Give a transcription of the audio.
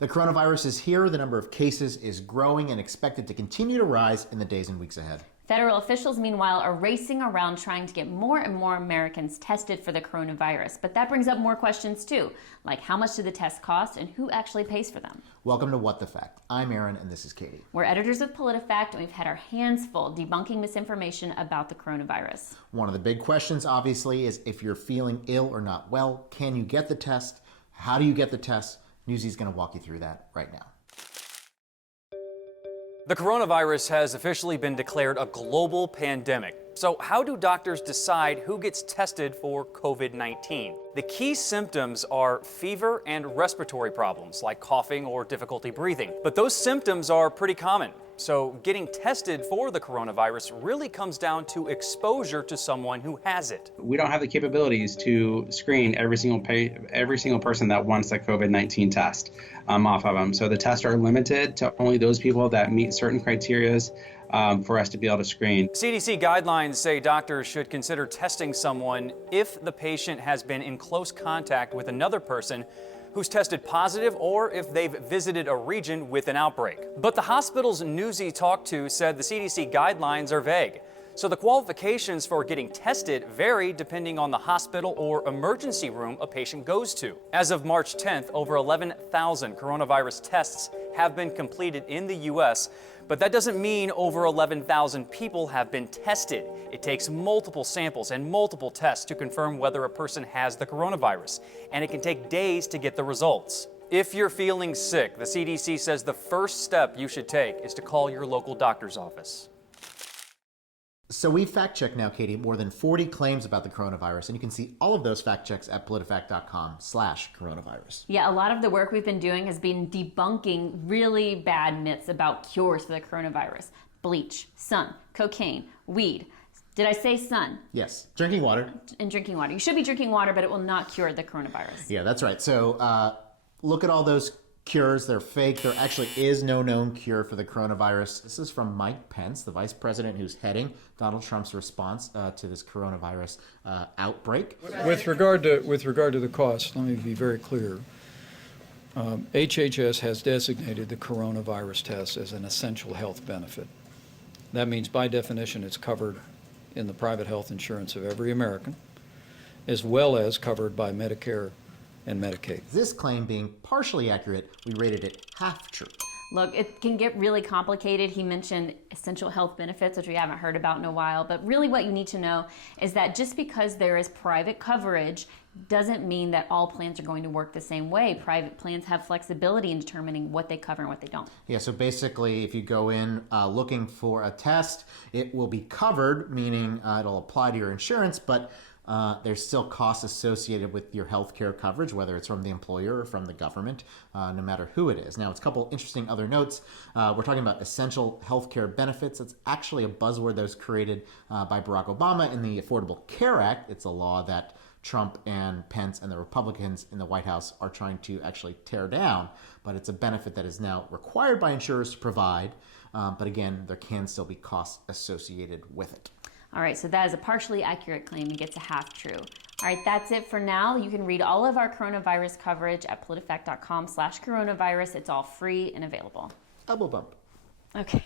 The coronavirus is here. The number of cases is growing and expected to continue to rise in the days and weeks ahead. Federal officials, meanwhile, are racing around trying to get more and more Americans tested for the coronavirus. But that brings up more questions, too, like how much do the tests cost and who actually pays for them? Welcome to What the Fact. I'm Aaron, and this is Katie. We're editors of PolitiFact, and we've had our hands full debunking misinformation about the coronavirus. One of the big questions, obviously, is if you're feeling ill or not well, can you get the test? How do you get the test? Newsy's going to walk you through that right now. The coronavirus has officially been declared a global pandemic. So how do doctors decide who gets tested for COVID-19? The key symptoms are fever and respiratory problems like coughing or difficulty breathing. But those symptoms are pretty common. So getting tested for the coronavirus really comes down to exposure to someone who has it. We don't have the capabilities to screen every single person that wants a COVID-19 test off of them. So the tests are limited to only those people that meet certain criteria for us to be able to screen. CDC guidelines say doctors should consider testing someone if the patient has been in close contact with another person who's tested positive or if they've visited a region with an outbreak. But the hospitals Newsy talked to said the CDC guidelines are vague. So the qualifications for getting tested vary depending on the hospital or emergency room a patient goes to. As of March 10th, over 11,000 coronavirus tests have been completed in the U.S., but that doesn't mean over 11,000 people have been tested. It takes multiple samples and multiple tests to confirm whether a person has the coronavirus, and it can take days to get the results. If you're feeling sick, the CDC says the first step you should take is to call your local doctor's office. So we fact-checked now, Katie, more than 40 claims about the coronavirus, and you can see all of those fact checks at politifact.com/coronavirus. Yeah, a lot of the work we've been doing has been debunking really bad myths about cures for the coronavirus. Bleach, sun, cocaine, weed. Did I say sun? Yes. Drinking water. And drinking water. You should be drinking water, but it will not cure the coronavirus. Yeah, that's right. So look at all those cures. They're fake. There actually is no known cure for the coronavirus. This is from Mike Pence, the vice president who's heading Donald Trump's response to this coronavirus outbreak. With regard to the cost, let me be very clear. HHS has designated the coronavirus test as an essential health benefit. That means, by definition, it's covered in the private health insurance of every American, as well as covered by Medicare and Medicaid. This claim being partially accurate, we rated it half true. Look, it can get really complicated. He mentioned essential health benefits, which we haven't heard about in a while. But really what you need to know is that just because there is private coverage doesn't mean that all plans are going to work the same way. Private plans have flexibility in determining what they cover and what they don't. Yeah, so basically if you go in looking for a test, it will be covered, meaning it'll apply to your insurance, but there's still costs associated with your health care coverage, whether it's from the employer or from the government, no matter who it is. Now, it's a couple interesting other notes. We're talking about essential health care benefits. It's actually a buzzword that was created by Barack Obama in the Affordable Care Act. It's a law that Trump and Pence and the Republicans in the White House are trying to actually tear down, but it's a benefit that is now required by insurers to provide. But again, there can still be costs associated with it. All right, so that is a partially accurate claim and gets a half true. All right, that's it for now. You can read all of our coronavirus coverage at politifact.com/coronavirus. It's all free and available. Elbow bump. Okay.